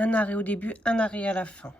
Un arrêt au début, un arrêt à la fin.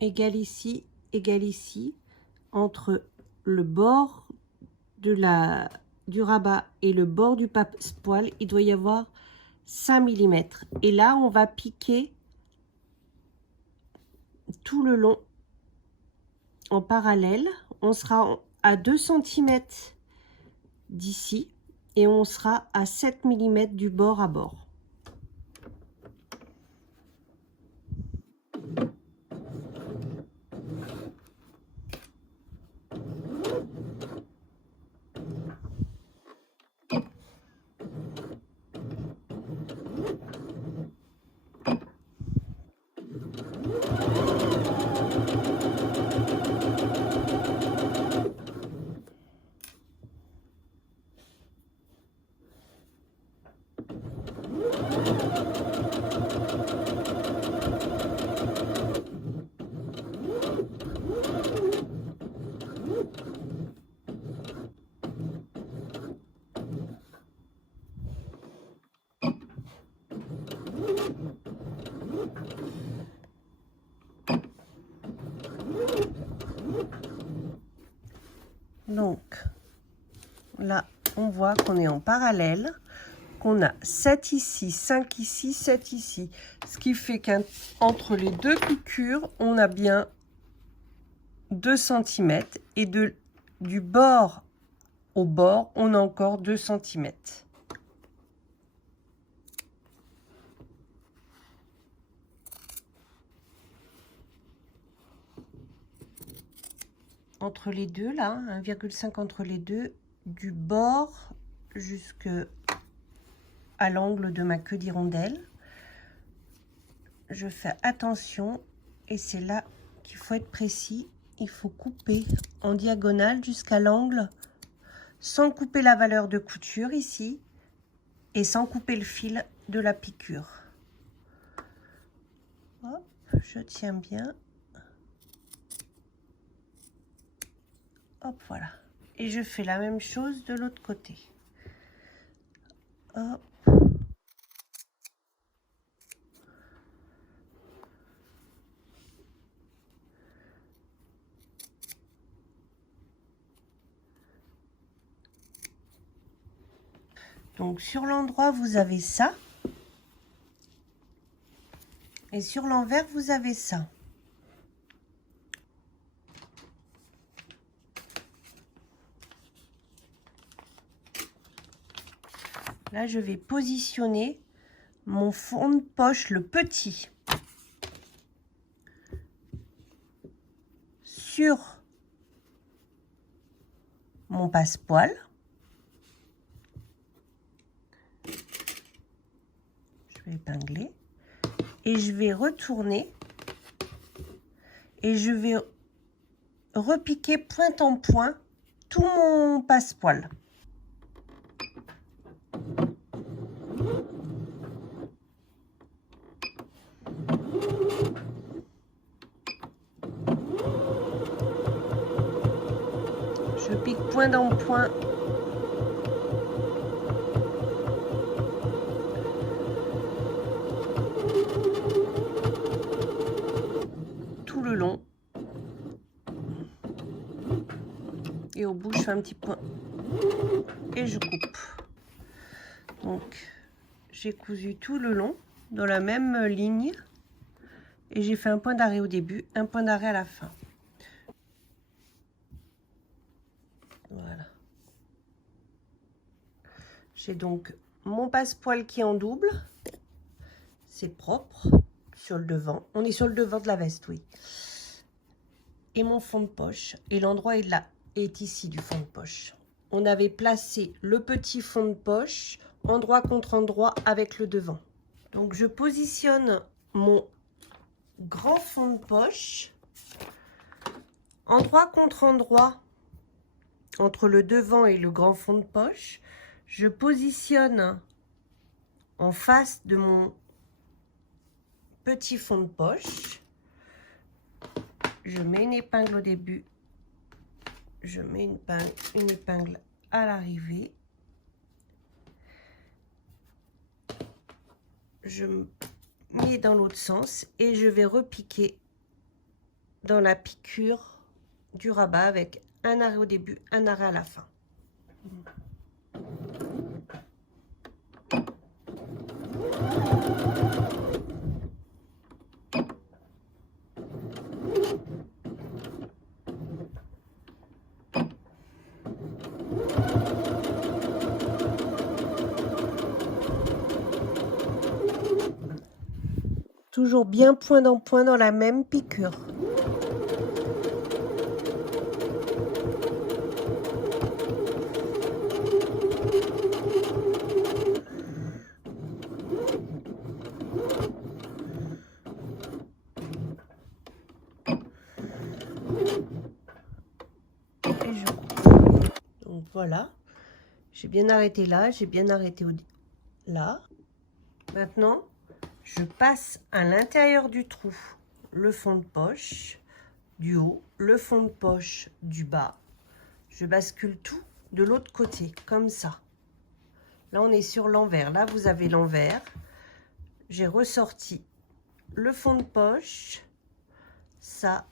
Égal ici, entre le bord de du rabat et le bord du passepoil, il doit y avoir 5 mm. Et là, on va piquer tout le long en parallèle. On sera à 2 cm d'ici et on sera à 7 mm du bord à bord. Donc là, on voit qu'on est en parallèle, qu'on a 7 ici, 5 ici, 7 ici. Ce qui fait qu'entre les deux piqûres, on a bien 2 cm et du bord au bord, on a encore 2 cm. Entre les deux, là, 1,5 entre les deux, du bord jusqu'à l'angle de ma queue d'hirondelle. Je fais attention et c'est là qu'il faut être précis. Il faut couper en diagonale jusqu'à l'angle sans couper la valeur de couture ici et sans couper le fil de la piqûre. Hop, je tiens bien. Hop, voilà. Et je fais la même chose de l'autre côté. Hop. Donc sur l'endroit, vous avez ça. Et sur l'envers, vous avez ça. Là, je vais positionner mon fond de poche, le petit, sur mon passepoil. Je vais épingler. Et je vais retourner. Et je vais repiquer point en point tout mon passepoil. Je pique point en point. Tout le long. Et au bout, je fais un petit point. Et je coupe. Donc, j'ai cousu tout le long dans la même ligne. Et j'ai fait un point d'arrêt au début, un point d'arrêt à la fin. Voilà. J'ai donc mon passepoil qui est en double. C'est propre sur le devant. On est sur le devant de la veste, oui. Et mon fond de poche. Et l'endroit est là, est ici du fond de poche. On avait placé le petit fond de poche endroit contre endroit avec le devant. Donc je positionne mon grand fond de poche endroit contre endroit entre le devant et le grand fond de poche. Je positionne en face de mon petit fond de poche. Je mets une épingle au début. Je mets une épingle à l'arrivée. Je mets dans l'autre sens et je vais repiquer dans la piqûre du rabat avec un arrêt au début, un arrêt à la fin. Toujours bien point dans la même piqûre. Et je coupe. Donc voilà, j'ai bien arrêté là, j'ai bien arrêté là. Maintenant, je passe à l'intérieur du trou le fond de poche du haut, le fond de poche du bas. Je bascule tout de l'autre côté, comme ça. Là, on est sur l'envers. Là, vous avez l'envers. J'ai ressorti le fond de poche, ça,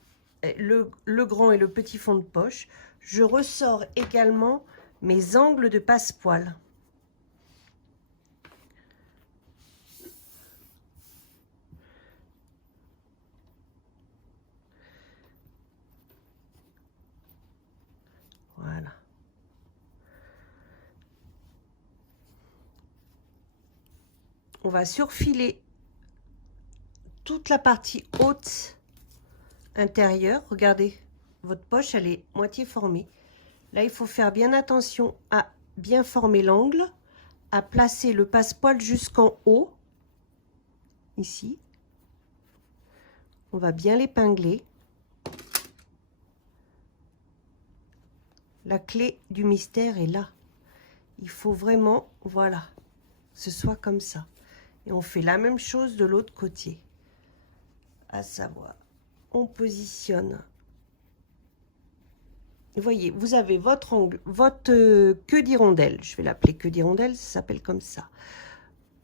le grand et le petit fond de poche. Je ressors également mes angles de passepoil. Voilà. On va surfiler toute la partie haute intérieure. Regardez, votre poche, elle est moitié formée. Là, il faut faire bien attention à bien former l'angle, à placer le passepoil jusqu'en haut, ici. On va bien l'épingler. La clé du mystère est là. Il faut vraiment, voilà, que ce soit comme ça. Et on fait la même chose de l'autre côté. À savoir, on positionne. Vous voyez, vous avez votre angle, votre queue d'hirondelle. Je vais l'appeler queue d'hirondelle, ça s'appelle comme ça.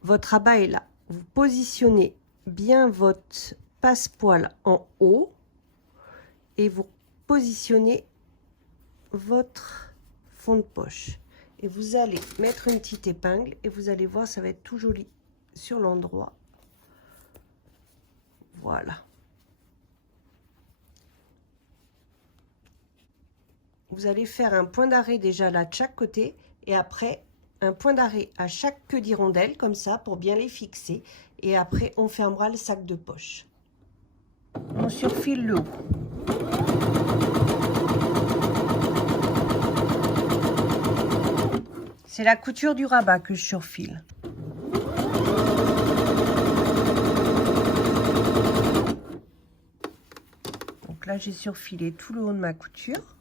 Votre abat est là. Vous positionnez bien votre passepoil en haut et vous positionnez votre fond de poche. Et vous allez mettre une petite épingle et vous allez voir, ça va être tout joli sur l'endroit. Voilà. Vous allez faire un point d'arrêt déjà là de chaque côté et après un point d'arrêt à chaque queue d'hirondelle comme ça pour bien les fixer. Et après, on fermera le sac de poche. On surfile le haut. C'est la couture du rabat que je surfile. Donc là, j'ai surfilé tout le haut de ma couture.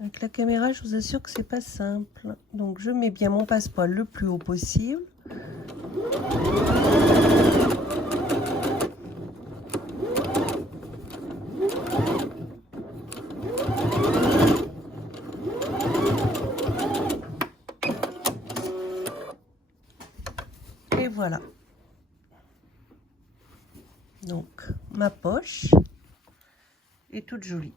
Avec la caméra, je vous assure que c'est pas simple. Donc je mets bien mon passepoil le plus haut possible. Et voilà. Donc ma poche est toute jolie.